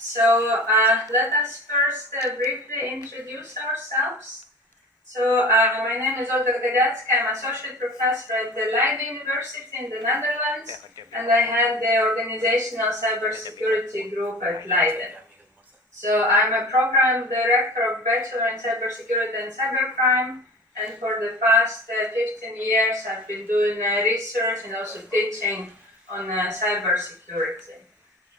Let us first briefly introduce ourselves. My name is Olga. I'm associate professor at the Leiden University in the Netherlands, and I head the organizational cybersecurity group at Leiden. So I'm a program director of Bachelor in Cybersecurity and Cybercrime, and for the past 15 years I've been doing research and also teaching on cybersecurity.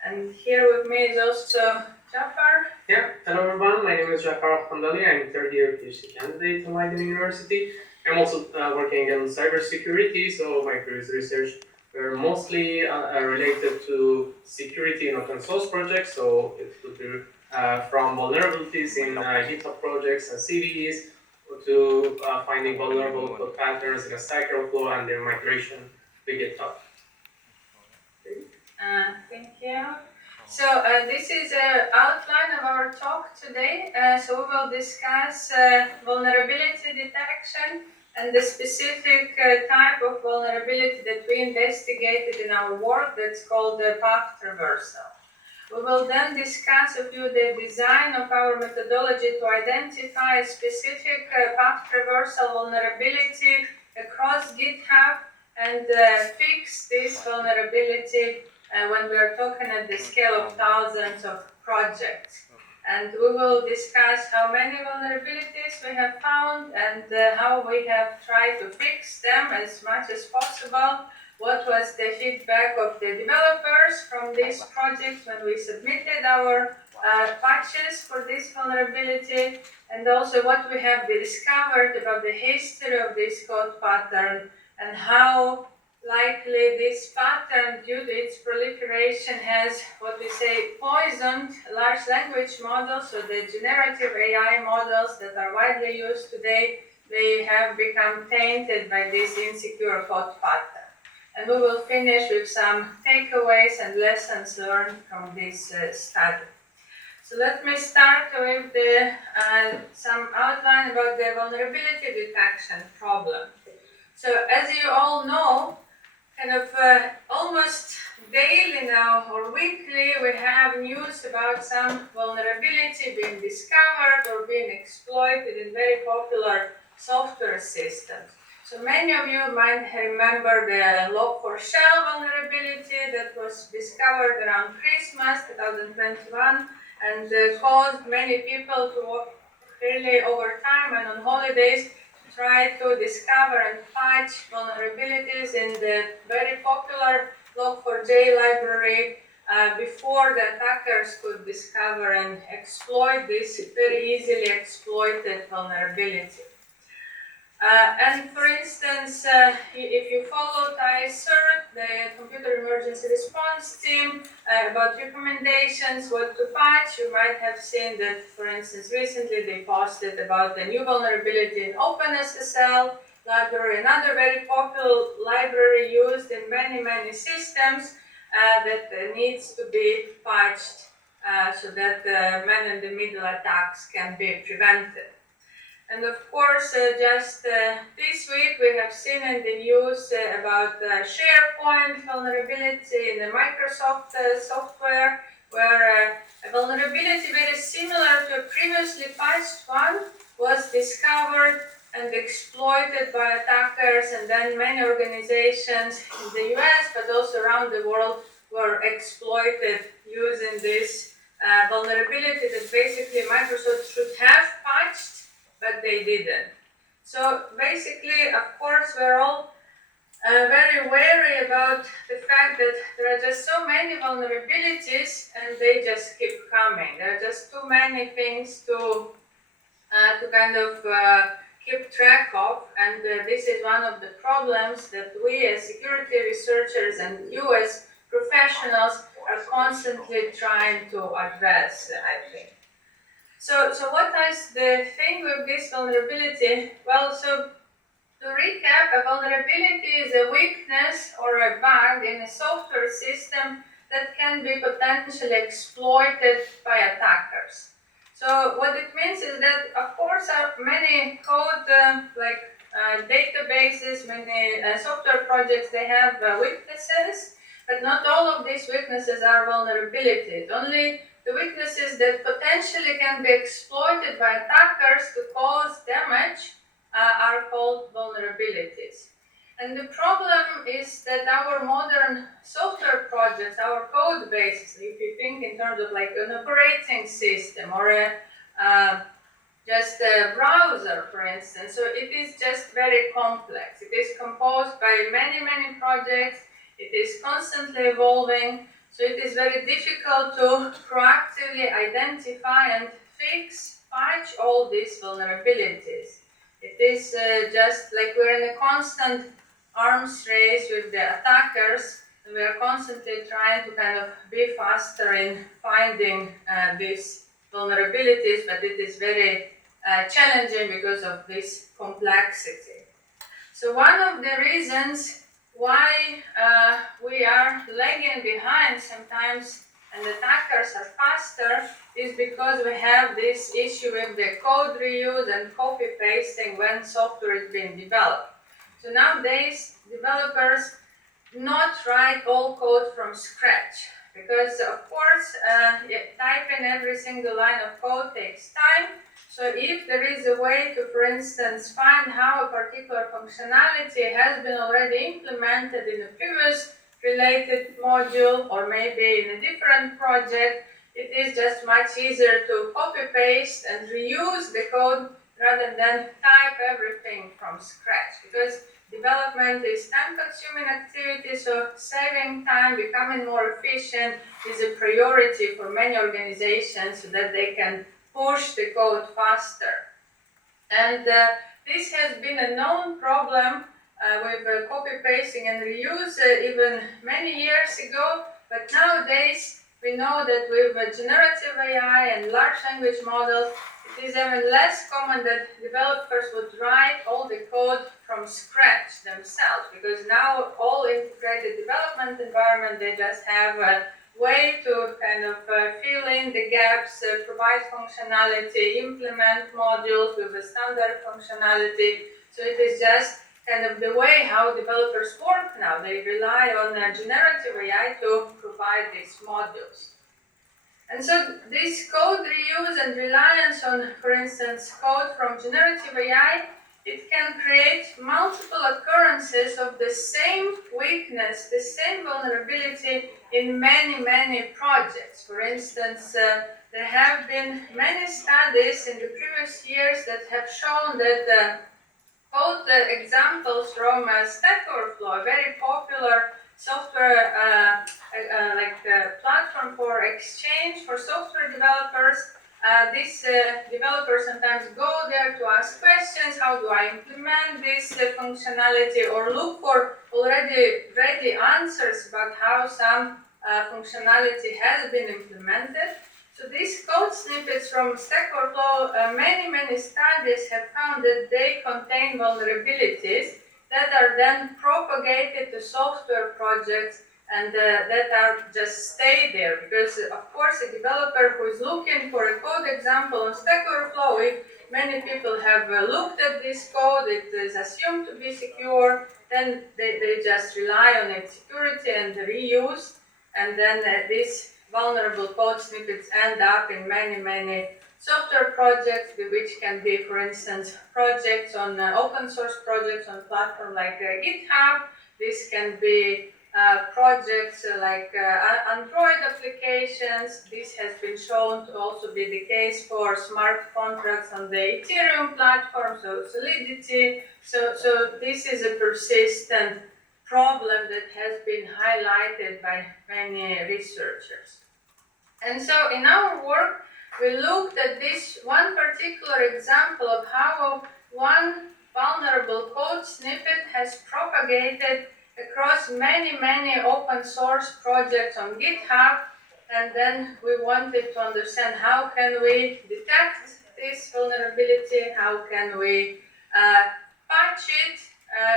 And here with me is also Jafar. Yeah, hello everyone, my name is Jafar Hamdali. I'm third year PhD candidate at Leiden University. I'm also working on cybersecurity, so my previous research were mostly related to security in open source projects, so it could be from vulnerabilities in GitHub projects and CVEs to finding vulnerable code patterns in a Stack Overflow and their migration to GitHub. Thank you. So this is an outline of our talk today. So we will discuss vulnerability detection and the specific type of vulnerability that we investigated in our work that's called the path traversal. We will then discuss with you the design of our methodology to identify a specific path traversal vulnerability across GitHub and fix this vulnerability when we are talking at the scale of thousands of projects. And we will discuss how many vulnerabilities we have found and how we have tried to fix them as much as possible. What was the feedback of the developers from this project when we submitted our patches for this vulnerability, and also what we have discovered about the history of this code pattern and how likely this pattern, due to its proliferation, has what we say poisoned large language models. So the generative AI models that are widely used today, they have become tainted by this insecure code pattern. And we will finish with some takeaways and lessons learned from this study. So let me start with some outline about the vulnerability detection problem. So as you all know, almost daily now or weekly, we have news about some vulnerability being discovered or being exploited in very popular software systems. So many of you might remember the Log4Shell vulnerability that was discovered around Christmas 2021 and caused many people to really over time and on holidays try to discover and patch vulnerabilities in the very popular Log4j library before the attackers could discover and exploit this very easily exploited vulnerability. And for instance, if you followed ISERT, the Computer Emergency Response Team, about recommendations what to patch, you might have seen that, for instance, recently they posted about the new vulnerability in OpenSSL library, another very popular library used in many systems that needs to be patched so that man-in-the-middle attacks can be prevented. And of course, just this week we have seen in the news about SharePoint vulnerability in the Microsoft software, where a vulnerability very similar to a previously patched one was discovered and exploited by attackers, and then many organizations in the US but also around the world were exploited using this vulnerability that basically Microsoft should have patched, but they didn't. So basically, of course, we're all very wary about the fact that there are just so many vulnerabilities and they just keep coming. There are just too many things to keep track of, and this is one of the problems that we as security researchers and you as professionals are constantly trying to address, I think. So what is the thing with this vulnerability? Well, so to recap, a vulnerability is a weakness or a bug in a software system that can be potentially exploited by attackers. So what it means is that, of course, many code databases, many software projects, they have weaknesses, but not all of these weaknesses are vulnerabilities. Only the weaknesses that potentially can be exploited by attackers to cause damage are called vulnerabilities. And the problem is that our modern software projects, our code bases, if you think in terms of like an operating system or just a browser, for instance, so it is just very complex. It is composed by many, many projects. It is constantly evolving. So it is very difficult to proactively identify and patch all these vulnerabilities. It is just like we're in a constant arms race with the attackers, and we are constantly trying to kind of be faster in finding these vulnerabilities, but it is very challenging because of this complexity. So one of the reasons why we are lagging behind sometimes and attackers are faster is because we have this issue with the code reuse and copy pasting when software is being developed. So nowadays, developers not write all code from scratch because, of course, typing every single line of code takes time. So if there is a way to, for instance, find how a particular functionality has been already implemented in a previous related module or maybe in a different project, it is just much easier to copy paste and reuse the code rather than type everything from scratch, because development is time-consuming activity, so saving time, becoming more efficient is a priority for many organizations so that they can push the code faster. And this has been a known problem with copy pasting and reuse even many years ago, but nowadays we know that with generative AI and large language models, it is even less common that developers would write all the code from scratch themselves, because now all integrated development environment, they just have a way to kind of fill in the gaps, provide functionality, implement modules with a standard functionality. So it is just kind of the way how developers work now. They rely on generative AI to provide these modules. And so this code reuse and reliance on, for instance, code from generative AI, it can create multiple occurrences of the same weakness, the same vulnerability in many, many projects. For instance, there have been many studies in the previous years that have shown that code examples from Stack Overflow, a very popular software platform for exchange for software developers. These developers sometimes go there to ask questions, how do I implement this functionality, or look for already ready answers about how some functionality has been implemented. So these code snippets from Stack Overflow, many studies have found that they contain vulnerabilities that are then propagated to software projects and that are just stay there, because of course a developer who is looking for a code example on Stack Overflow, if many people have looked at this code, it is assumed to be secure, then they just rely on its security and reuse, and then these vulnerable code snippets end up in many software projects, which can be, for instance, projects on open source projects on platforms like GitHub. This can be projects like Android applications. This has been shown to also be the case for smart contracts on the Ethereum platform, so Solidity. So this is a persistent problem that has been highlighted by many researchers. And so in our work, we looked at this one particular example of how one vulnerable code snippet has propagated across many open source projects on GitHub, and then we wanted to understand how can we detect this vulnerability, how can we patch it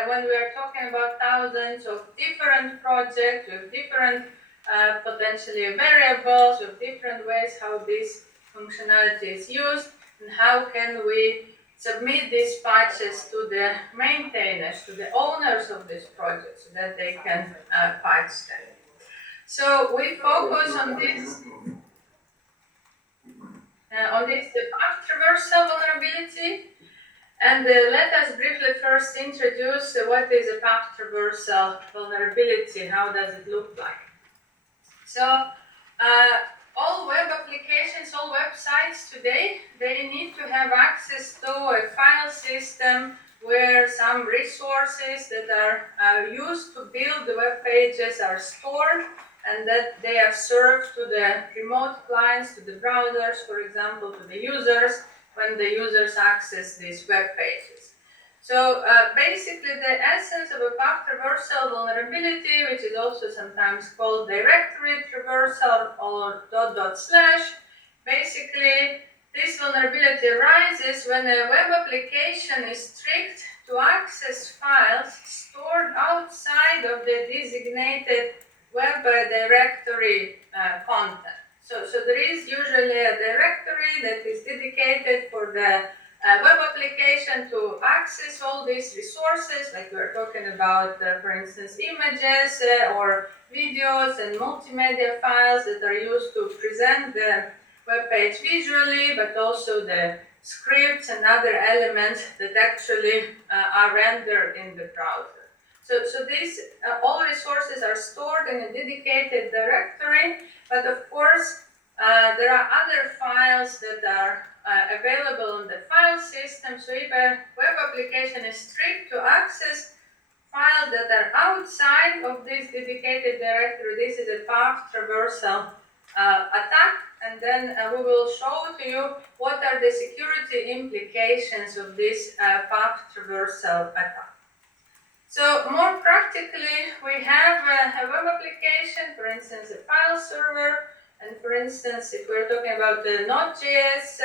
when we are talking about thousands of different projects with different potentially variables, with different ways how this functionality is used, and how can we submit these patches to the maintainers, to the owners of this project, so that they can patch them. So we focus on this. on this path traversal vulnerability. And let us briefly first introduce what is a path traversal vulnerability, how does it look like. So all web applications, all websites today, they need to have access to a file system where some resources that are used to build the web pages are stored, and that they are served to the remote clients, to the browsers, for example, to the users, when the users access these web pages. So basically the essence of a path traversal vulnerability, which is also sometimes called directory traversal or // basically this vulnerability arises when a web application is tricked to access files stored outside of the designated web directory content. So there is usually a directory that is dedicated for the web application to access all these resources, like we're talking about, for instance, images or videos and multimedia files that are used to present the web page visually, but also the scripts and other elements that actually are rendered in the browser. So these all resources are stored in a dedicated directory, but of course there are other files that are available on the file system. So if a web application is tricked to access files that are outside of this dedicated directory, this is a path traversal attack. And then we will show to you what are the security implications of this path traversal attack. So more practically, we have a web application, for instance, a file server. And for instance, if we're talking about the Node.js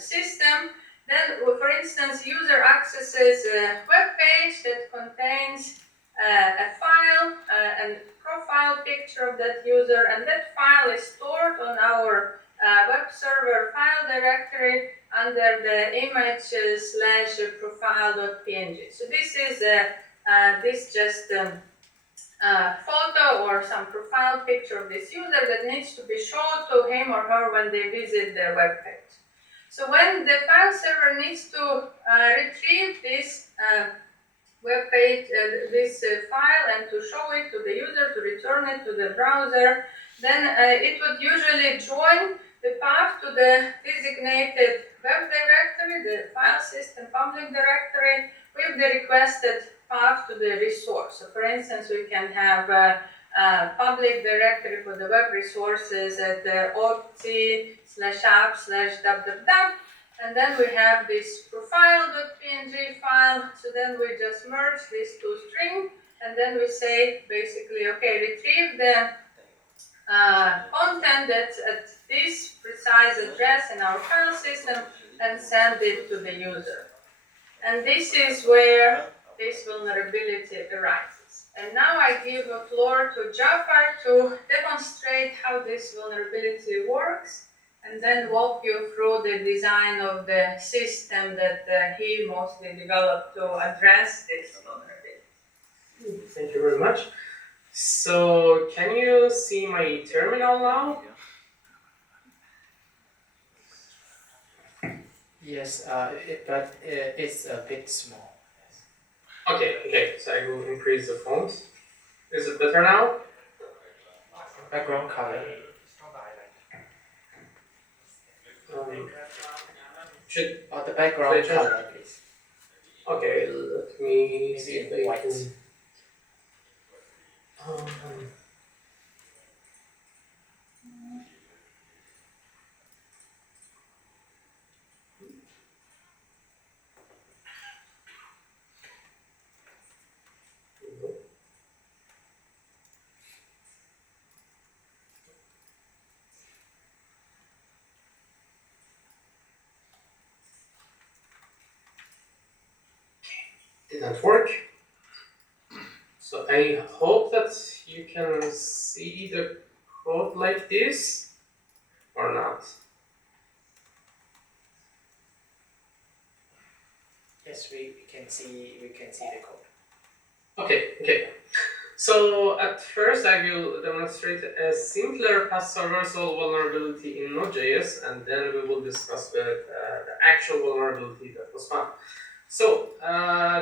system, then, for instance, user accesses a web page that contains a file and profile picture of that user, and that file is stored on our web server file directory under the image/profile.png. So this is photo or some profile picture of this user that needs to be shown to him or her when they visit the web page. So when the file server needs to retrieve this web page, this file, and to show it to the user, to return it to the browser, then it would usually join the path to the designated web directory, the file system public directory, with the requested path to the resource. So for instance, we can have a public directory for the web resources at the opc/app/www, and then we have this profile.png file. So then we just merge these two strings, and then we say basically, okay, retrieve the content that's at this precise address in our file system and send it to the user. And this is where this vulnerability arises. And now I give the floor to Jafar to demonstrate how this vulnerability works, and then walk you through the design of the system that he mostly developed to address this vulnerability. Thank you very much. So, can you see my terminal now? Yes, but it's a bit small. Okay, so I will increase the font. Is it better now? Background color. Should The background Should I color, please. Okay, let me see if Maybe I white. can. Didn't work. So I hope that you can see the code like this, or not. Yes, we can see the code. Okay. So at first I will demonstrate a simpler past traversal vulnerability in Node.js, and then we will discuss the actual vulnerability that was found. So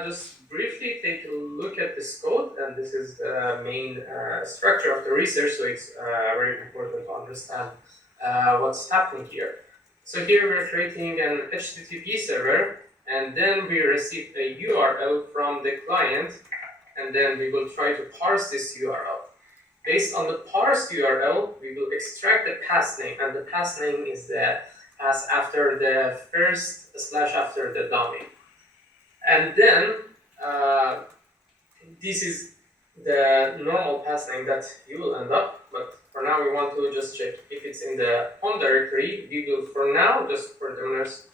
just briefly take a look at this code, and this is the main structure of the research, so it's very important to understand what's happening here. So here we're creating an HTTP server, and then we receive a URL from the client, and then we will try to parse this URL. Based on the parsed URL, we will extract the path name, and the path name is the path after the first slash after the domain. And then this is the normal path name that you will end up, but for now we want to just check if it's in the home directory. We will, for now, just for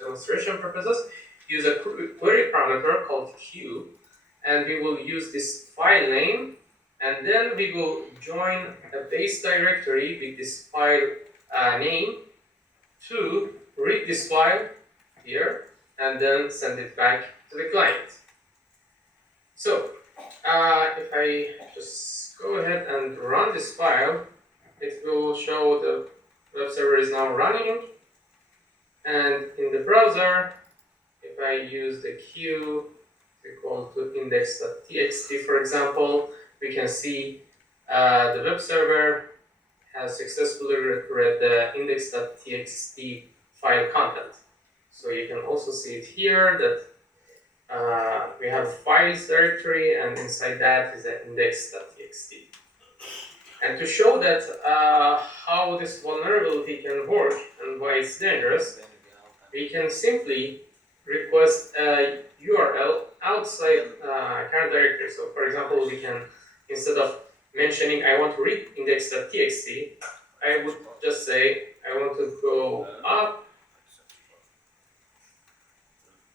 demonstration purposes, use a query parameter called q, and we will use this file name, and then we will join a base directory with this file name to read this file here, and then send it back to the client. So if I just go ahead and run this file, it will show the web server is now running, and in the browser, if I use the q equal to index.txt, for example, we can see the web server has successfully read the index.txt file content. So you can also see it here that we have files directory, and inside that is the index.txt. And to show that how this vulnerability can work and why it's dangerous, we can simply request a URL outside current directory. So for example, we can, instead of mentioning I want to read index.txt, I would just say I want to go up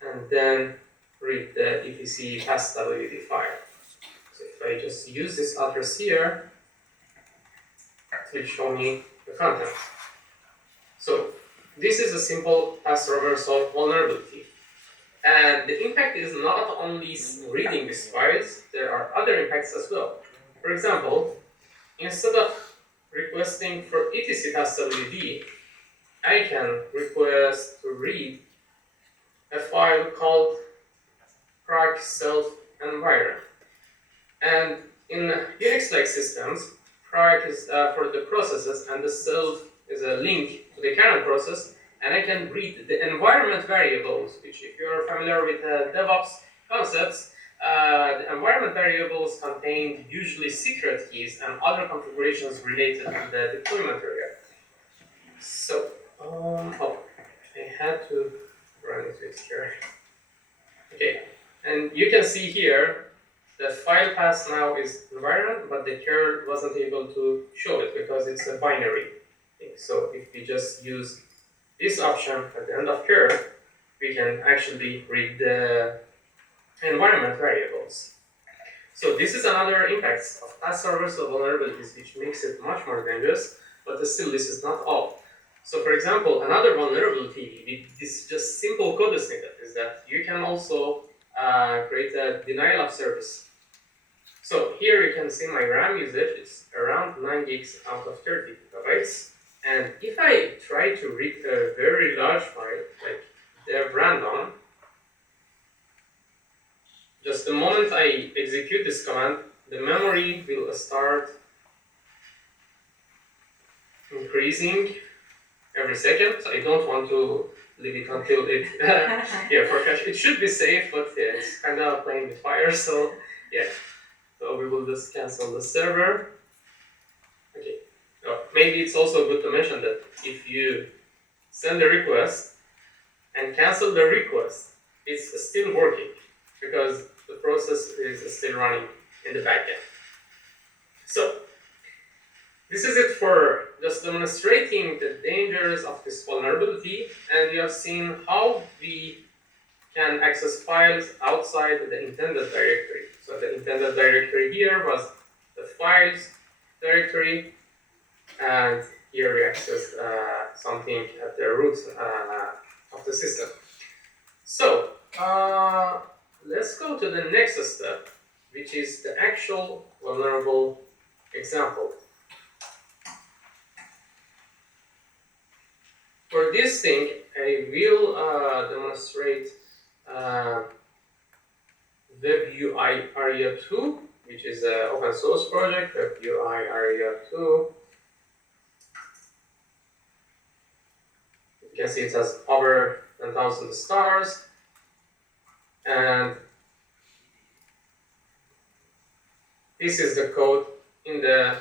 and then read the etc passwd file. So if I just use this address here, it will show me the content. So this is a simple path traversal vulnerability. And the impact is not only reading these files, there are other impacts as well. For example, instead of requesting for etc passwd, I can request to read a file called proc self environment. And in Unix-like systems, proc is for the processes, and the self is a link to the current process, and I can read the environment variables, which, if you are familiar with DevOps concepts, the environment variables contain usually secret keys and other configurations related to the deployment area. So, I had to run it here. Okay, and you can see here the file path now is environment, but the curl wasn't able to show it because it's a binary thing. So if we just use this option at the end of curl, we can actually read the environment variables. So this is another impact of path traversal vulnerabilities, which makes it much more dangerous, but still this is not all. So for example, another vulnerability with this just simple code snippet is that you can also create a denial of service. So here you can see my RAM usage is around 9 gigs out of 30 gigabytes. And if I try to read a very large file, like dev random, just the moment I execute this command, the memory will start increasing every second. So I don't want to leave it until it, for cache. It should be safe, but yeah, it's kind of playing with fire, so yeah. So we will just cancel the server. Okay. Maybe it's also good to mention that if you send a request and cancel the request, it's still working because the process is still running in the backend. So this is it for just demonstrating the dangers of this vulnerability, and we have seen how we can access files outside the intended directory. So the intended directory here was the files directory, and here we access something at the root of the system. So let's go to the next step, which is the actual vulnerable example. For this thing, I will demonstrate WebUI Area 2, which is an open source project, WebUI Area 2. You can see it has over 10,000 stars, and this is the code in the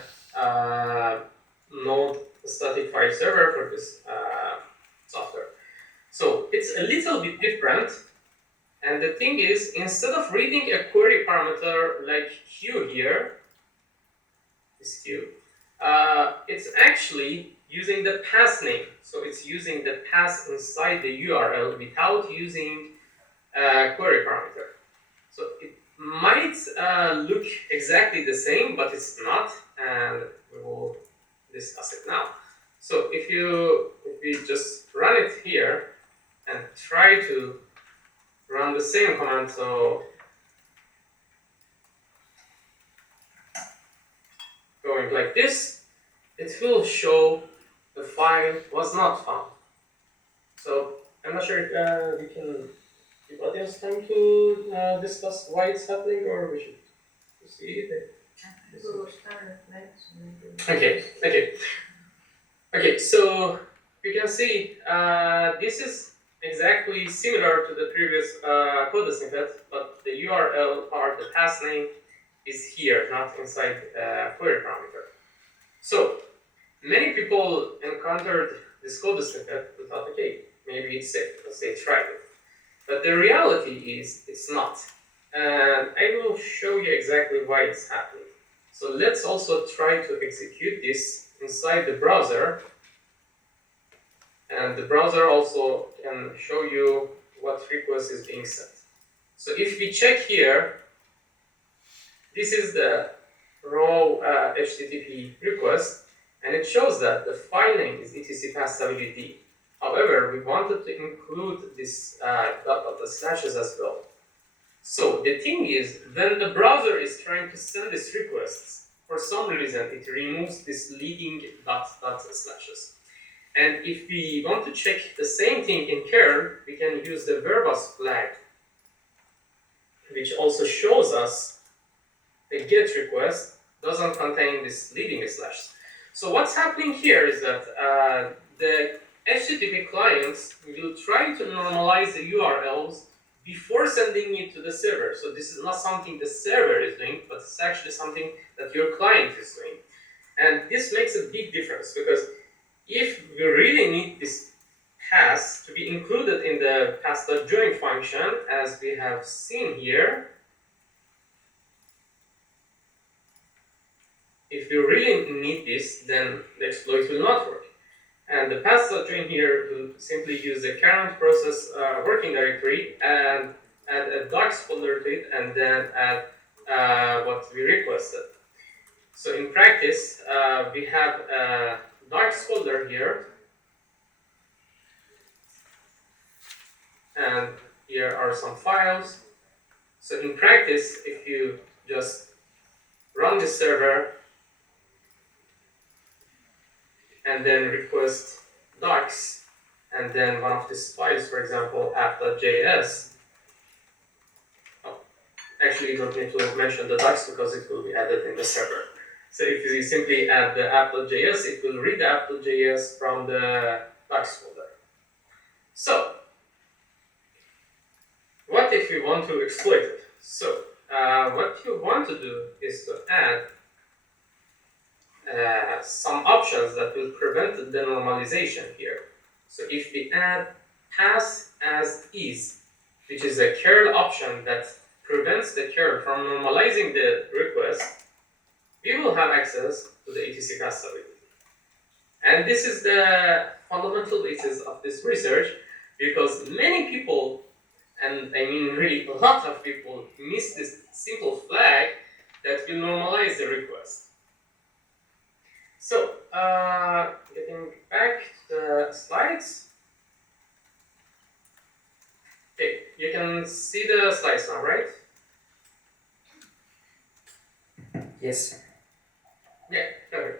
Node static file server for this software. So it's a little bit different, and the thing is, instead of reading a query parameter like Q here, this Q, it's actually using the path name. So it's using the path inside the URL without using a query parameter. So it might look exactly the same, but it's not, and we will discuss it now. So if we just run it here and try to run the same command, so going like this, it will show the file was not found. So I'm not sure if we can give audience time to discuss why it's happening, or we should proceed. Okay, so you can see this is exactly similar to the previous code snippet, but the URL or the path name is here, not inside query parameter. So many people encountered this code snippet and thought, okay, maybe it's safe because they tried it. But the reality is it's not. And I will show you exactly why it's happening. So let's also try to execute this inside the browser. And the browser also can show you what request is being sent. So if we check here, this is the raw HTTP request, and it shows that the file name is etc/path_wd. However, we wanted to include this dot of the slashes as well. So the thing is, when the browser is trying to send these requests, for some reason it removes this leading dot slashes. And if we want to check the same thing in curl, we can use the verbose flag, which also shows us the GET request doesn't contain this leading slash. So what's happening here is that the HTTP clients will try to normalize the URLs before sending it to the server. So this is not something the server is doing, but it's actually something that your client is doing. And this makes a big difference, because if we really need this path to be included in the path.join function, as we have seen here, if you really need this, then the exploit will not work. And the path.join here will simply use the current process working directory and add a docs folder to it, and then add what we requested. So in practice, we have a docs folder here, and here are some files. So in practice, if you just run the server and then request docs, and then one of these files, for example, app.js. Oh, actually, you don't need to mention the docs because it will be added in the server. So if you simply add the app.js, it will read the app.js from the docs folder. So, what if you want to exploit it? So, what you want to do is to add some options that will prevent the normalization here. So if we add pass as is, which is a curl option that prevents the curl from normalizing the request, we will have access to the etc path stability. And this is the fundamental basis of this research, because many people, and I mean really a lot of people, miss this simple flag that will normalize the request. So, getting back to the slides. Okay, you can see the slides now, right? Yes. Yeah, okay.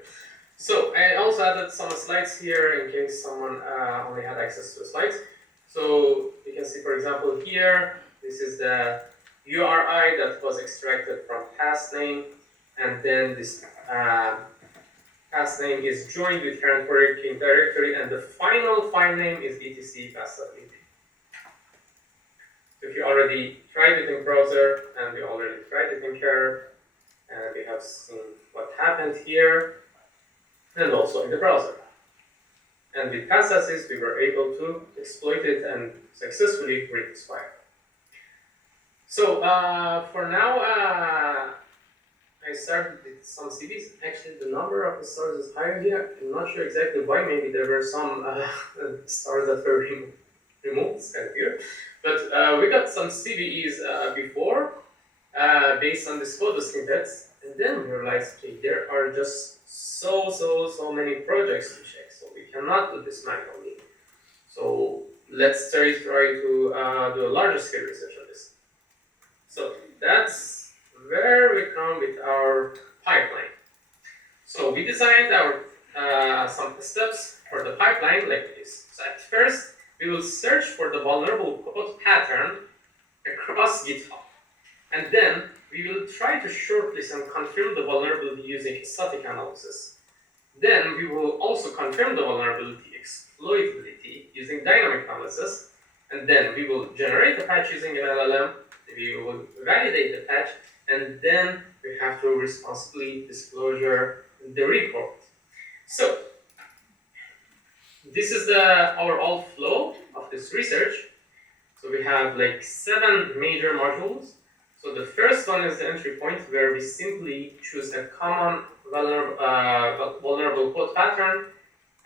So I also added some slides here in case someone only had access to the slides. So you can see, for example, here, this is the URI that was extracted from past name, and then this past name is joined with current working directory, and the final file name is etc pass.ep. So if you already tried it in browser and you already tried it in Care, and we have seen what happened here, and also in the browser. And with pass assist, we were able to exploit it and successfully read this file. So for now, I started with some CVs. Actually, the number of the stars is higher here. I'm not sure exactly why. Maybe there were some stars that were removed. It's kind of weird. But we got some CVEs before based on this code snippets, and then we realized, okay, there are just so many projects to check. So we cannot do this manually. So let's try to do a larger scale research on this. So that's where we come with our pipeline. So we designed our some steps for the pipeline like this. So at first, we will search for the vulnerable code pattern across GitHub. And then we will try to shortlist and confirm the vulnerability using static analysis. Then we will also confirm the vulnerability exploitability using dynamic analysis. And then we will generate a patch using an LLM. We will validate the patch, and then we have to responsibly disclosure the report. So this is the overall flow of this research. So we have like 7 major modules. So the first one is the entry point, where we simply choose a common vulnerable code pattern,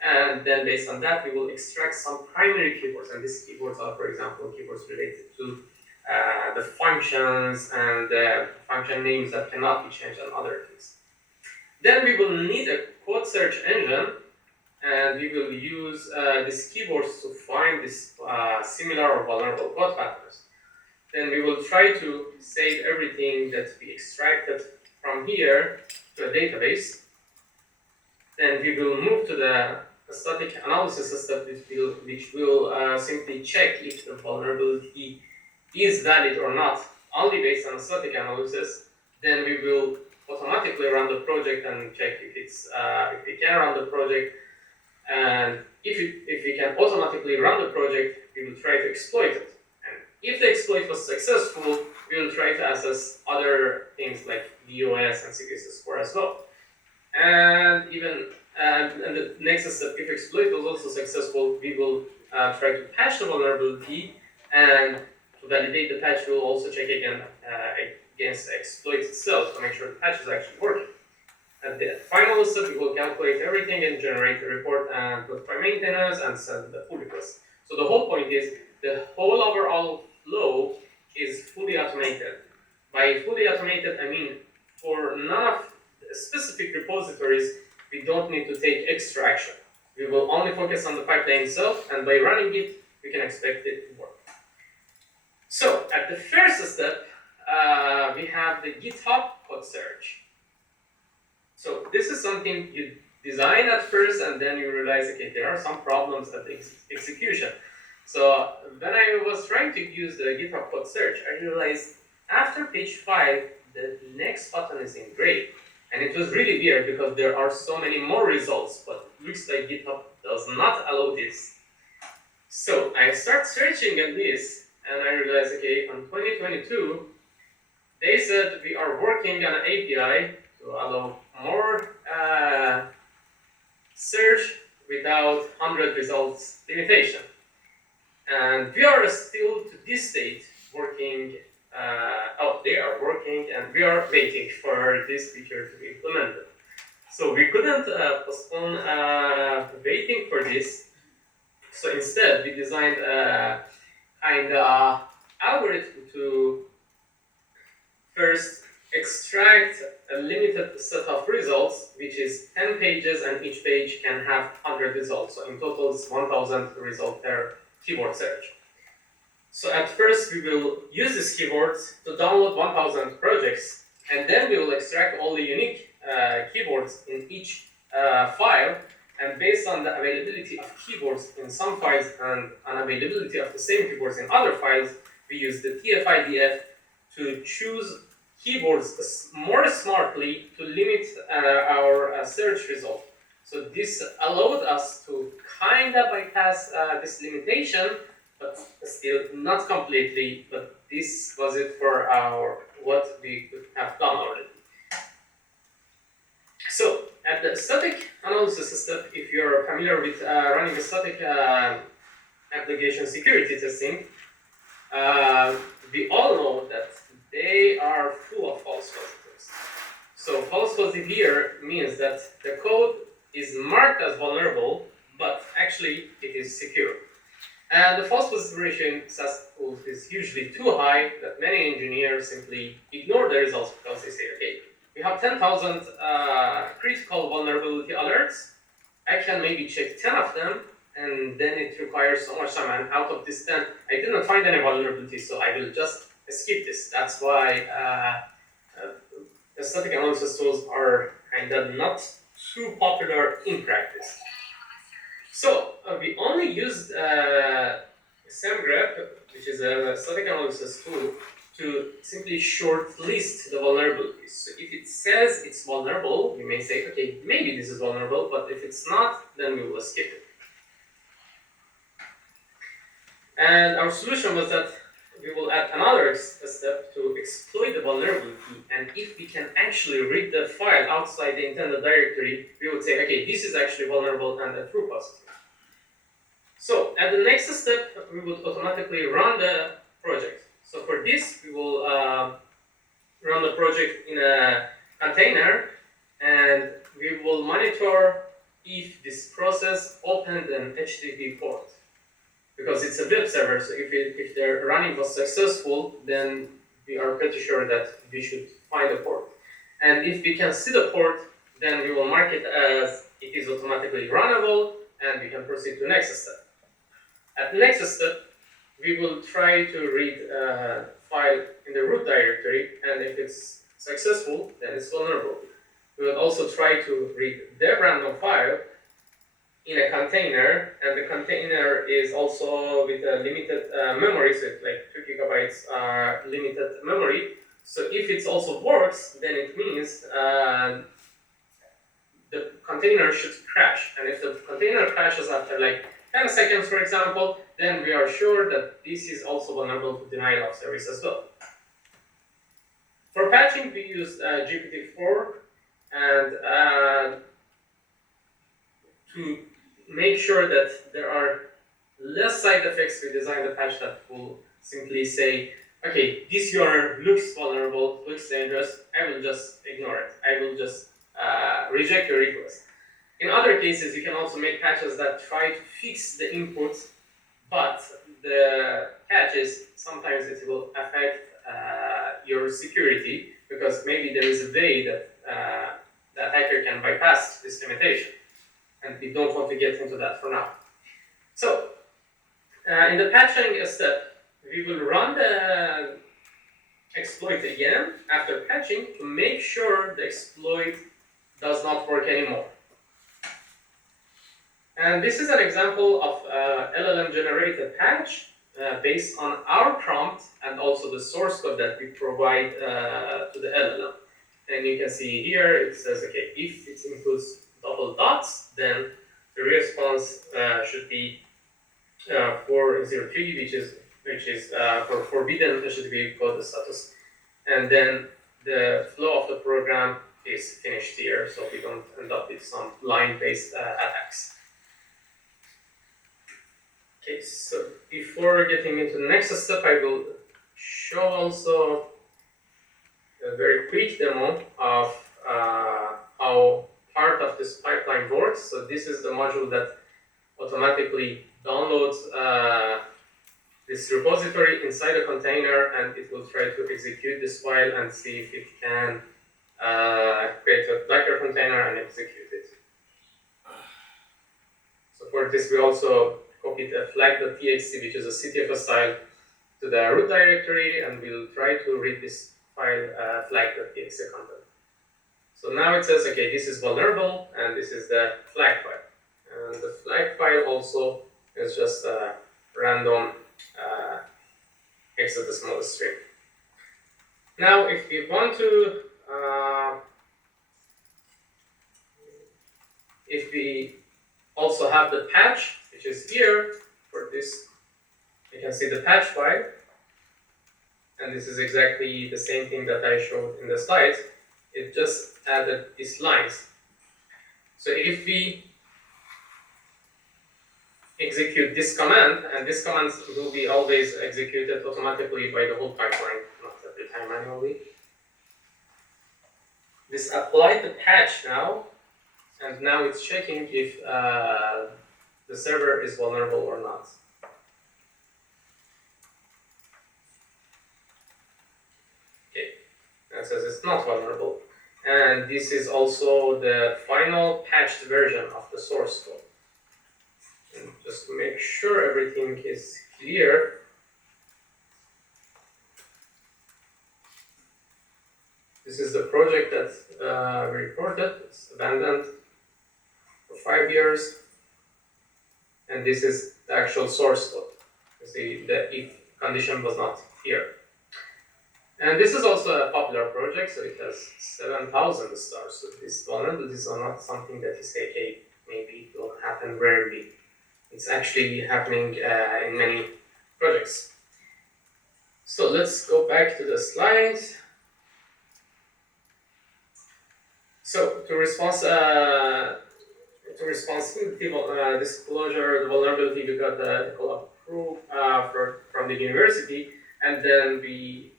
and then based on that we will extract some primary keywords, and these keywords are, for example, keywords related to the functions and the function names that cannot be changed and other things. Then we will need a code search engine, and we will use these keywords to find this similar or vulnerable code patterns. Then we will try to save everything that we extracted from here to a database. Then we will move to the static analysis step, which will simply check if the vulnerability is valid or not, only based on a static analysis. Then we will automatically run the project and check if we can run the project. And if we can automatically run the project, we will try to exploit it. And if the exploit was successful, we will try to assess other things like DOS and security score as well. And even and the next step, if exploit was also successful, we will try to patch the vulnerability, and to validate the patch, we will also check again against the exploit itself to make sure the patch is actually working. At the final step, we will calculate everything and generate a report and notify maintainers and send the pull request. So the whole point is the whole overall flow is fully automated. By fully automated, I mean for none of the specific repositories, we don't need to take extra action. We will only focus on the pipeline itself, and by running it, we can expect it to work. So at the first step, we have the GitHub code search. So this is something you design at first, and then you realize, okay, there are some problems at the execution. So when I was trying to use the GitHub code search, I realized after page 5, the next button is in gray. And it was really weird because there are so many more results, but it looks like GitHub does not allow this. So I start searching on this, and I realized, okay, on 2022, they said we are working on an API to allow more search without 100 results limitation. And we are still to this state working, they are working, and we are waiting for this feature to be implemented. So we couldn't postpone waiting for this. So instead, we designed a kind of algorithm to first extract a limited set of results, which is 10 pages, and each page can have 100 results. So in total, it's 1,000 results per keyword search. So at first, we will use these keywords to download 1,000 projects, And then we will extract all the unique keyboards in each file, and based on the availability of keyboards in some files and unavailability of the same keyboards in other files, we use the TF-IDF to choose keyboards more smartly to limit our search result. So this allowed us to kind of bypass this limitation, but still not completely. But this was it for our what we could have done already. So at the static analysis step, if you're familiar with running a static application security testing, we all know that they are full of false positives. So false positive here means that the code is marked as vulnerable, but actually it is secure. And the false positive ratio in SaaS tools is usually too high that many engineers simply ignore the results because they say, okay, we have 10,000 critical vulnerability alerts. I can maybe check 10 of them, and then it requires so much time. And out of this 10, I didn't find any vulnerabilities, so I will just skip this. That's why the static analysis tools are kind of not too popular in practice. So we only used SEMGRAPH, which is a static analysis tool, to simply short list the vulnerabilities. So if it says it's vulnerable, we may say, okay, maybe this is vulnerable, but if it's not, then we will skip it. And our solution was that we will add another step to exploit the vulnerability, and if we can actually read the file outside the intended directory, we would say, okay, this is actually vulnerable and a true positive. So at the next step, we would automatically run the project. So for this, we will run the project in a container, and we will monitor if this process opened an HTTP port. Because it's a web server, so if their running was successful, then we are pretty sure that we should find the port. And if we can see the port, then we will mark it as it is automatically runnable, and we can proceed to the next step. At the next step, we will try to read a file in the root directory, and if it's successful, then it's vulnerable. We will also try to read the random file in a container, and the container is also with a limited memory, so it's like 2 gigabytes limited memory. So if it also works, then it means the container should crash. And if the container crashes after like 10 seconds, for example, then we are sure that this is also vulnerable to denial of service as well. For patching, we use GPT-4, and to make sure that there are less side effects, we designed a patch that will simply say, okay, this URL looks vulnerable, looks dangerous, I will just ignore it. I will just reject your request. In other cases, you can also make patches that try to fix the inputs, but the catch is sometimes it will affect your security, because maybe there is a way that the attacker can bypass this limitation. And we don't want to get into that for now. So, in the patching step, we will run the exploit again after patching to make sure the exploit does not work anymore. And this is an example of LLM generated patch based on our prompt and also the source code that we provide to the LLM. And you can see here it says, okay, if it includes double dots, then the response should be 403, which is for forbidden HTTP code status, and then the flow of the program is finished here, so we don't end up with some line-based attacks. Okay, so before getting into the next step, I will show also a very quick demo of how part of this pipeline works. So this is the module that automatically downloads this repository inside a container, and it will try to execute this file and see if it can create a Docker container and execute it. So for this, we also copied a flag.txt, which is a CTFS file, to the root directory, and we'll try to read this file file flag.txt content. So now it says, okay, this is vulnerable, and this is the flag file. And the flag file also is just a random hexadecimal string. Now, if we want to, if we also have the patch, which is here for this, you can see the patch file, and this is exactly the same thing that I showed in the slides. It just added these lines. So if we execute this command, and this command will be always executed automatically by the whole pipeline, not every time manually. This applied the patch now, and now it's checking if the server is vulnerable or not. Okay, that says it's not vulnerable. And this is also the final patched version of the source code. And just to make sure everything is clear, this is the project that we reported. It's abandoned for 5 years. And this is the actual source code. You see, the if condition was not here. And this is also a popular project, so it has 7,000 stars. So these vulnerabilities are not something that you say, hey, maybe it will happen rarely. It's actually happening in many projects. So let's go back to the slides. So to responsibility disclosure, the vulnerability, we got the ethical approval from the university, and then we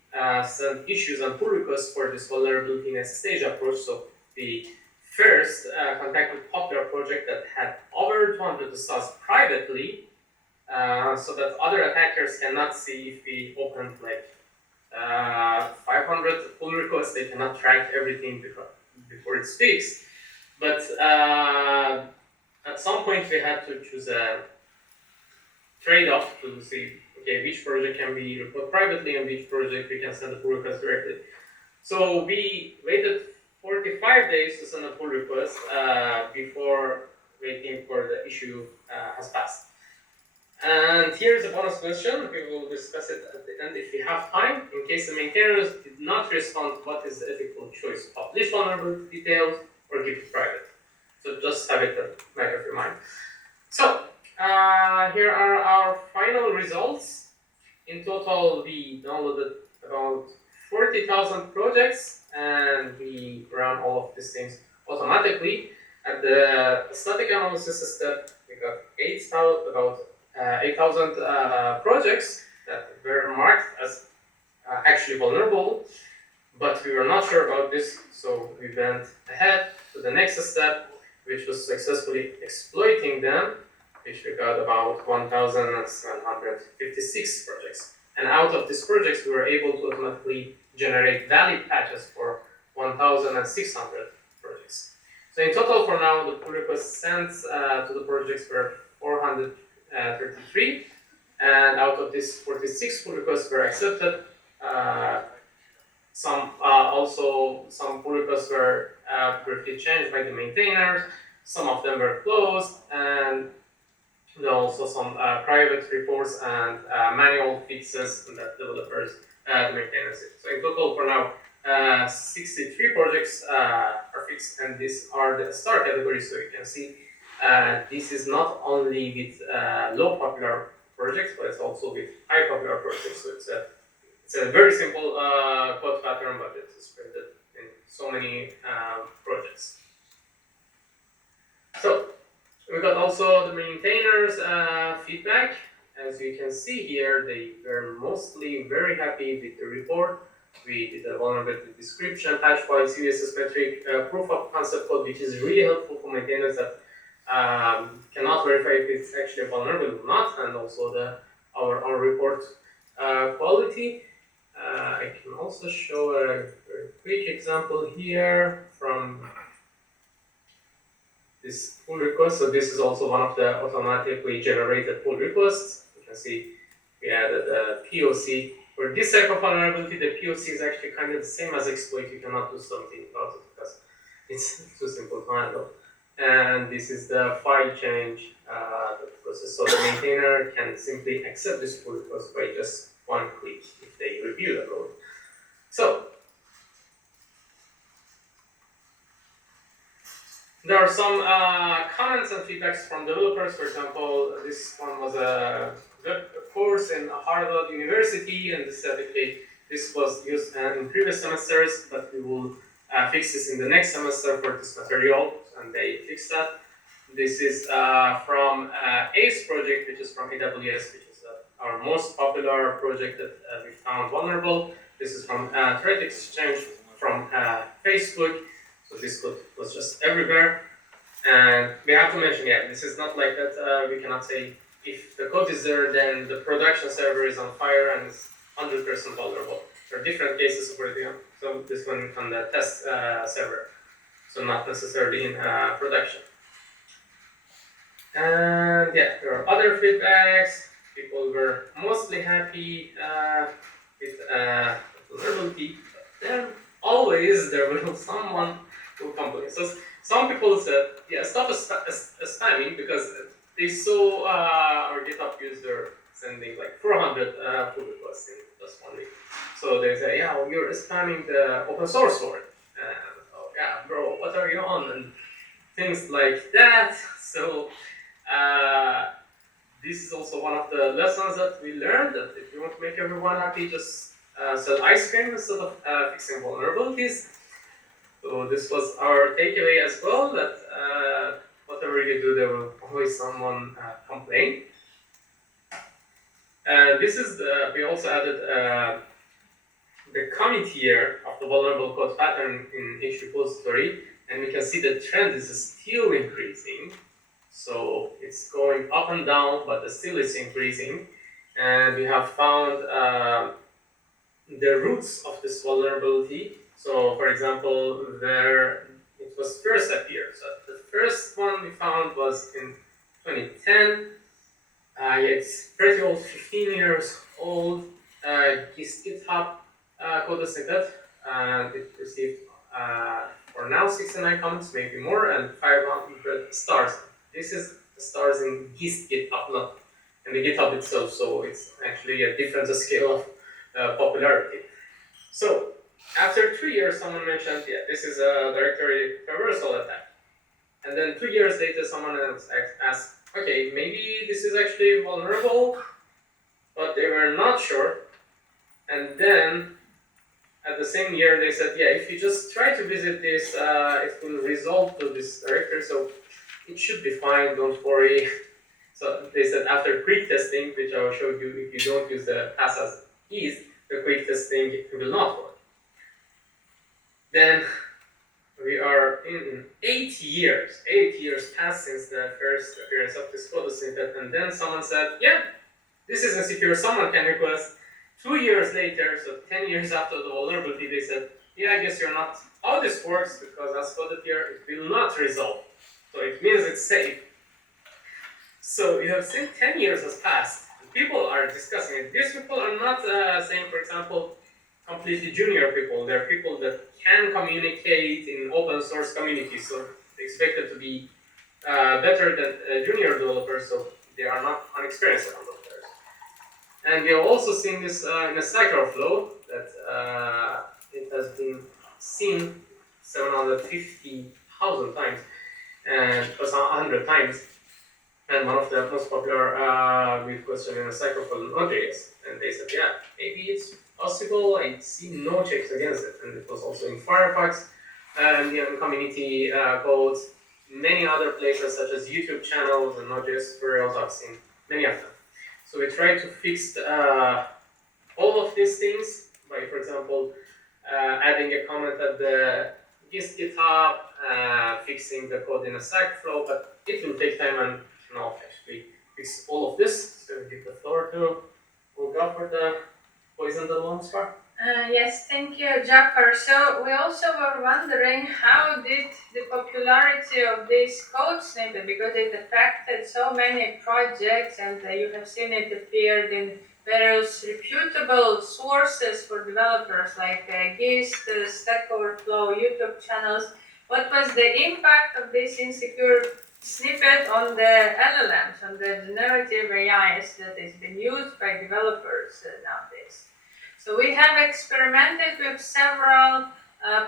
sent issues and pull requests for this vulnerability in a stage approach. So we first contacted popular project that had over 200 stars privately, so that other attackers cannot see if we opened like 500 pull requests. They cannot track everything before it's fixed. But at some point we had to choose a trade-off to see, okay, which project can be reported privately and which project we can send a pull request directly. So we waited 45 days to send a pull request before waiting for the issue has passed. And here's a bonus question. We will discuss it at the end if we have time. In case the maintainers did not respond, what is the ethical choice? Publish vulnerability details or keep it private? So just have it in the back of your mind. So here are our final results. In total, we downloaded about 40,000 projects, and we run all of these things automatically. At the static analysis step, we got about 8,000 projects that were marked as actually vulnerable, but we were not sure about this, so we went ahead to the next step, which was successfully exploiting them, which we got about 1,756 projects. And out of these projects, we were able to automatically generate valid patches for 1,600 projects. So in total, for now, the pull requests sent to the projects were 433, and out of these 46 pull requests were accepted. Some pull requests were briefly changed by the maintainers. Some of them were closed, and there are also some private reports and manual fixes that developers, the maintainers did. So in total, for now, 63 projects are fixed, and these are the star categories. So you can see this is not only with low popular projects, but it's also with high popular projects. So it's a very simple code pattern, but it's spread in so many projects. So we got also the maintainers' feedback. As you can see here, they were mostly very happy with the report. We did a vulnerability description, patch file, CVSS metric, proof of concept code, which is really helpful for maintainers that cannot verify if it's actually vulnerable or not, and also our report quality. I can also show a very quick example here from this pull request. So this is also one of the automatically generated pull requests. You can see we added a POC For this type of vulnerability, the POC is actually kind of the same as exploit. You cannot do something about it because it's too simple to handle. And this is the file change process. So the maintainer can simply accept this pull request by just one click if they review the code. So there are some comments and feedbacks from developers. For example, this one was a course in Leiden University, and this said, okay, this was used in previous semesters, but we will fix this in the next semester for this material, and they fixed that. This is from ACE project, which is from AWS, which is our most popular project that we found vulnerable. This is from Threat Exchange from Facebook. So this code was just everywhere. And we have to mention, yeah, this is not like that. We cannot say if the code is there, then the production server is on fire and it's 100% vulnerable. There are different cases of already. So this one on the test server, so not necessarily in production. And yeah, there are other feedbacks. People were mostly happy with vulnerability. Then always there will be someone who complains. So some people said, yeah, stop spamming because they saw our GitHub user sending like 400 pull requests in just 1 week. So they say, yeah, well, you're spamming the open source for it. Oh yeah, bro, what are you on? And things like that. So this is also one of the lessons that we learned, that if you want to make everyone happy, just sell ice cream instead of fixing vulnerabilities. So this was our takeaway as well, that whatever you do, there will always someone complain. This is we also added the commit here of the vulnerable code pattern in each repository, and we can see the trend is still increasing. So it's going up and down, but still it's increasing. And we have found the roots of this vulnerability. So for example, where it was first appeared. So the first one we found was in 2010. It's pretty old, 15 years old. This GitHub code snippet, and it received for now 69 comments, maybe more, and 500 stars. This is the stars in GitHub, not in the GitHub itself, so it's actually a different scale of popularity. So after 2 years, someone mentioned, yeah, this is a directory traversal attack. And then 2 years later, someone else asked, okay, maybe this is actually vulnerable, but they were not sure. And then at the same year, they said, yeah, if you just try to visit this, it will resolve to this directory, so it should be fine, don't worry. So they said after quick testing, which I will show you, if you don't use the pass as is, the quick testing will not work. Then we are in 8 years passed since the first appearance of this code snippet, and then someone said, yeah, this is insecure, someone can request. 2 years later, so 10 years after the vulnerability, they said, yeah, I guess you're not. How this works, because as coded here, it will not resolve. So it means it's safe. So you have seen 10 years has passed. People are discussing it. These people are not saying, for example, completely junior people. They're people that can communicate in open source communities. So they expect it to be better than junior developers, so they are not unexperienced developers. And we have also seen this in a Stack Overflow, that it has been seen 750,000 times, and plus 100 times. And one of the most popular with question in a Stack Overflow Node.js, and they said, yeah, maybe it's possible. I see no checks against it, and it was also in Firefox and in community codes, many other places such as YouTube channels and Node.js tutorials. I've seen many of them. So we try to fix all of these things by, for example, adding a comment at the GitHub, fixing the code in a Stack Flow, but it will take time and cannot actually fix all of this. So we give the floor to Olga for the poison the lone scar. Yes, thank you, Jafar. So we also were wondering how did the popularity of this code snippet, because it affected so many projects, and you have seen it appeared in various reputable sources for developers like GIST, Stack Overflow, YouTube channels. What was the impact of this insecure snippet on the LLMs, on the generative AIs that is being used by developers nowadays? So we have experimented with several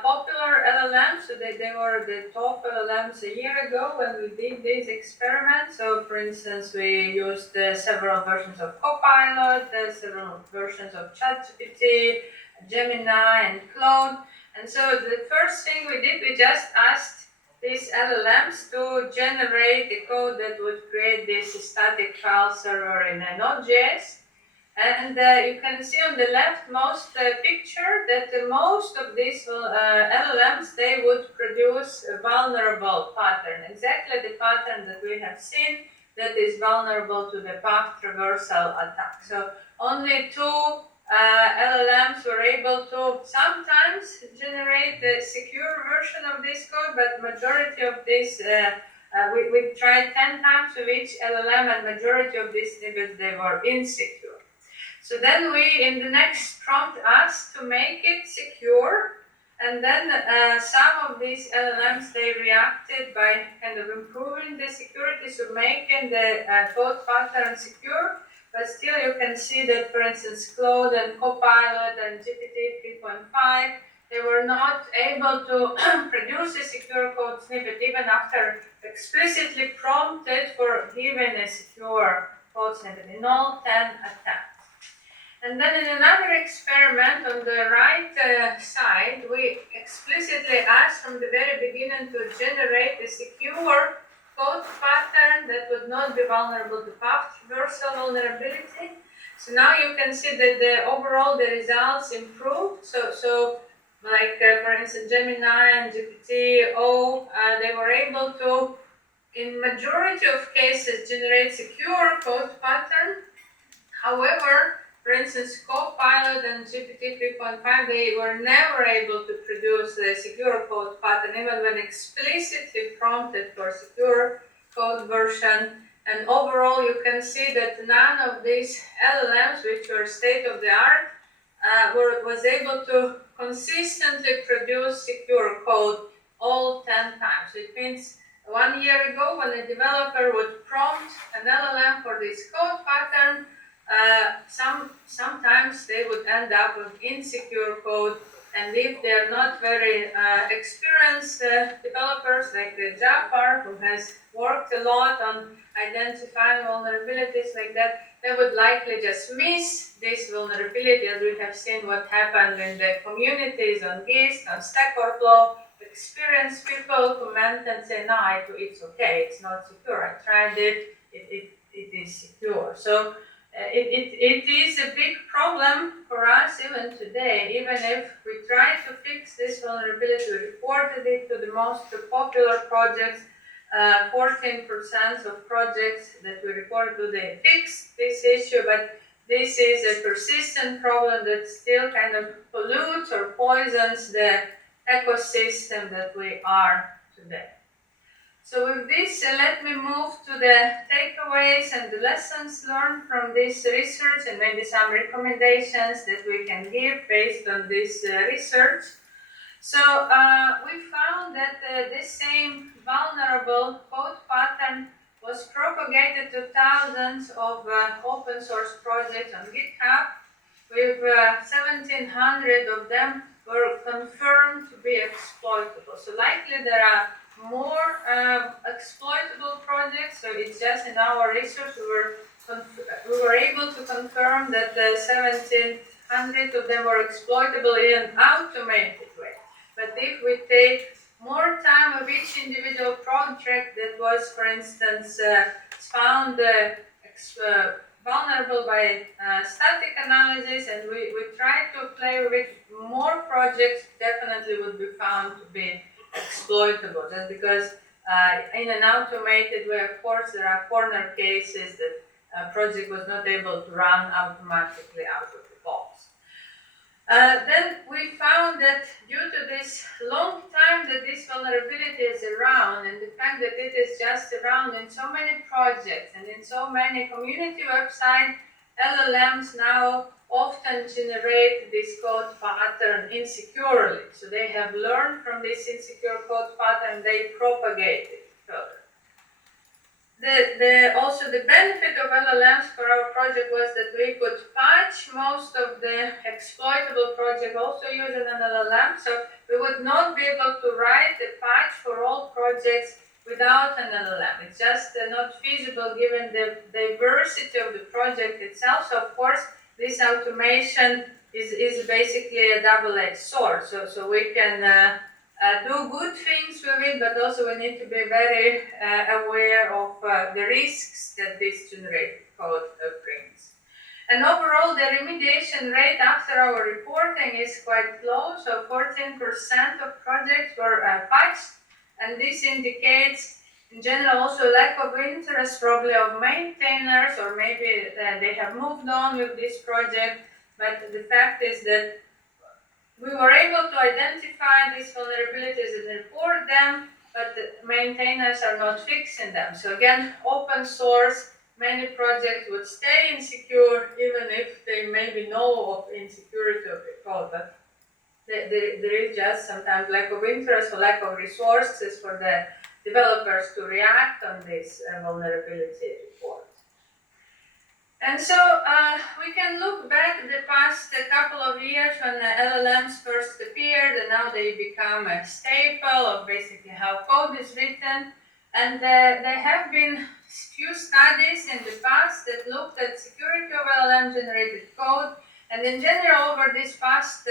popular LLMs. So they were the top LLMs a year ago when we did these experiments. So for instance, we used several versions of Copilot, several versions of ChatGPT, Gemini, and Claude. And so the first thing we did, we just asked these LLMs to generate the code that would create this static file server in Node.js. And you can see on the leftmost picture that most of these LLMs, they would produce a vulnerable pattern, exactly the pattern that we have seen that is vulnerable to the path traversal attack. So only two LLMs were able to sometimes generate the secure version of this code, but majority of this, we tried 10 times with each LLM, and majority of these snippets, they were insecure. So then we, in the next prompt, asked to make it secure, and then some of these LLMs, they reacted by kind of improving the security, so making the code pattern secure. But still, you can see that, for instance, Claude and Copilot and GPT 3.5, they were not able to produce a secure code snippet even after explicitly prompted for giving a secure code snippet in all 10 attempts. And then in another experiment on the right side, we explicitly asked from the very beginning to generate a secure code pattern that would not be vulnerable to path traversal vulnerability. So now you can see that the results improved. So like for instance, Gemini and GPT-O, they were able to, in majority of cases, generate secure code pattern. However, for instance, Copilot and GPT 3.5, they were never able to produce a secure code pattern, even when explicitly prompted for secure code version. And overall, you can see that none of these LLMs, which were state-of-the-art, was able to consistently produce secure code all 10 times. So it means 1 year ago, when a developer would prompt an LLM for this code pattern, sometimes they would end up with insecure code, and if they are not very experienced developers like Jafar, who has worked a lot on identifying vulnerabilities like that, they would likely just miss this vulnerability, as we have seen what happened in the communities on GIST, on Stack Overflow. Experienced people comment and say, no, it's okay, it's not secure, I tried it, it is secure. So it is a big problem for us even today. Even if we try to fix this vulnerability, we reported it to the most popular projects. 14% of projects that we report to, they fix this issue, but this is a persistent problem that still kind of pollutes or poisons the ecosystem that we are today. So with this, let me move to the takeaways and the lessons learned from this research, and maybe some recommendations that we can give based on this research. So we found that this same vulnerable code pattern was propagated to thousands of open source projects on GitHub, with 1,700 of them were confirmed to be exploitable. So likely there are more exploitable projects. So it's just in our research we were able to confirm that 1,700 of them were exploitable in an automated way. But if we take more time of each individual project that was, for instance, found vulnerable by static analysis, and we try to play with more projects, definitely would be found to be exploitable. Just because in an automated way, of course, there are corner cases that a project was not able to run automatically out of the box. Then we found that due to this long time that this vulnerability is around, and the fact that it is just around in so many projects and in so many community websites, LLMs now often generate this code pattern insecurely. So they have learned from this insecure code pattern, they propagate it further. Also the benefit of LLMs for our project was that we could patch most of the exploitable project also using an LLM. So we would not be able to write a patch for all projects without an LLM. It's just not feasible given the diversity of the project itself. So of course, this automation is basically a double-edged sword. So we can do good things with it, but also we need to be very aware of the risks that this generated code brings. And overall, the remediation rate after our reporting is quite low, so 14% of projects were patched, and this indicates in general also lack of interest probably of maintainers, or maybe they have moved on with this project, but the fact is that we were able to identify these vulnerabilities and report them, but the maintainers are not fixing them. So again, open source, many projects would stay insecure even if they maybe know of insecurity of the code, but there is just sometimes lack of interest or lack of resources for the developers to react on this vulnerability report. And so we can look back the past couple of years when the LLMs first appeared, and now they become a staple of basically how code is written. And there have been few studies in the past that looked at security of LLM-generated code. And in general, over these past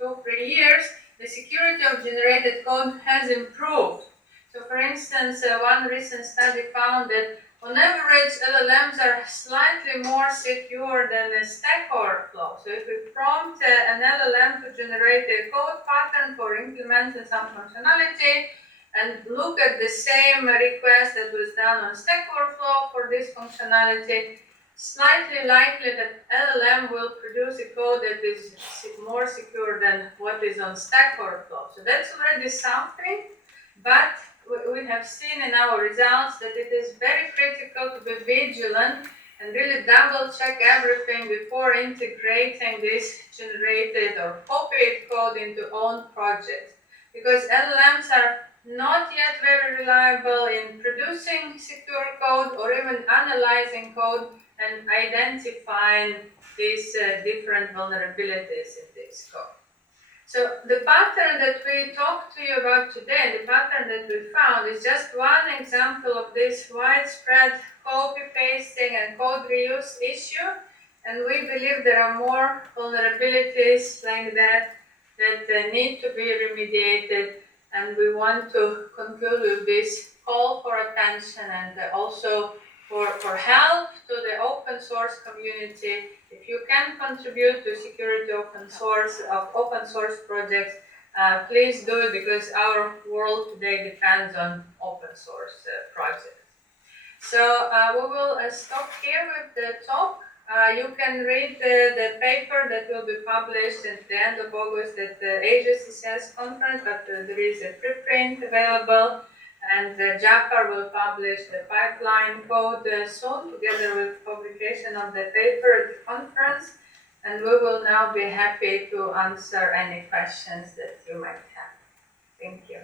2-3 years, the security of generated code has improved. So for instance, one recent study found that on average, LLMs are slightly more secure than a Stack Overflow. So if we prompt an LLM to generate a code pattern for implementing some functionality and look at the same request that was done on Stack Overflow for this functionality, slightly likely that LLM will produce a code that is more secure than what is on Stack Overflow. So that's already something, but we have seen in our results that it is very critical to be vigilant and really double check everything before integrating this generated or copied code into own projects. Because LLMs are not yet very reliable in producing secure code or even analyzing code and identifying these different vulnerabilities in this code. So the pattern that we talked to you about today, the pattern that we found, is just one example of this widespread copy-pasting and code reuse issue. And we believe there are more vulnerabilities like that need to be remediated. And we want to conclude with this call for attention and also for help to the open source community. If you can contribute to security of open source projects, please do it, because our world today depends on open source projects. So we will stop here with the talk. You can read the paper that will be published at the end of August at the AGCCS conference, but there is a preprint available. And Jafar will publish the pipeline code soon, together with publication of the paper at the conference. And we will now be happy to answer any questions that you might have. Thank you.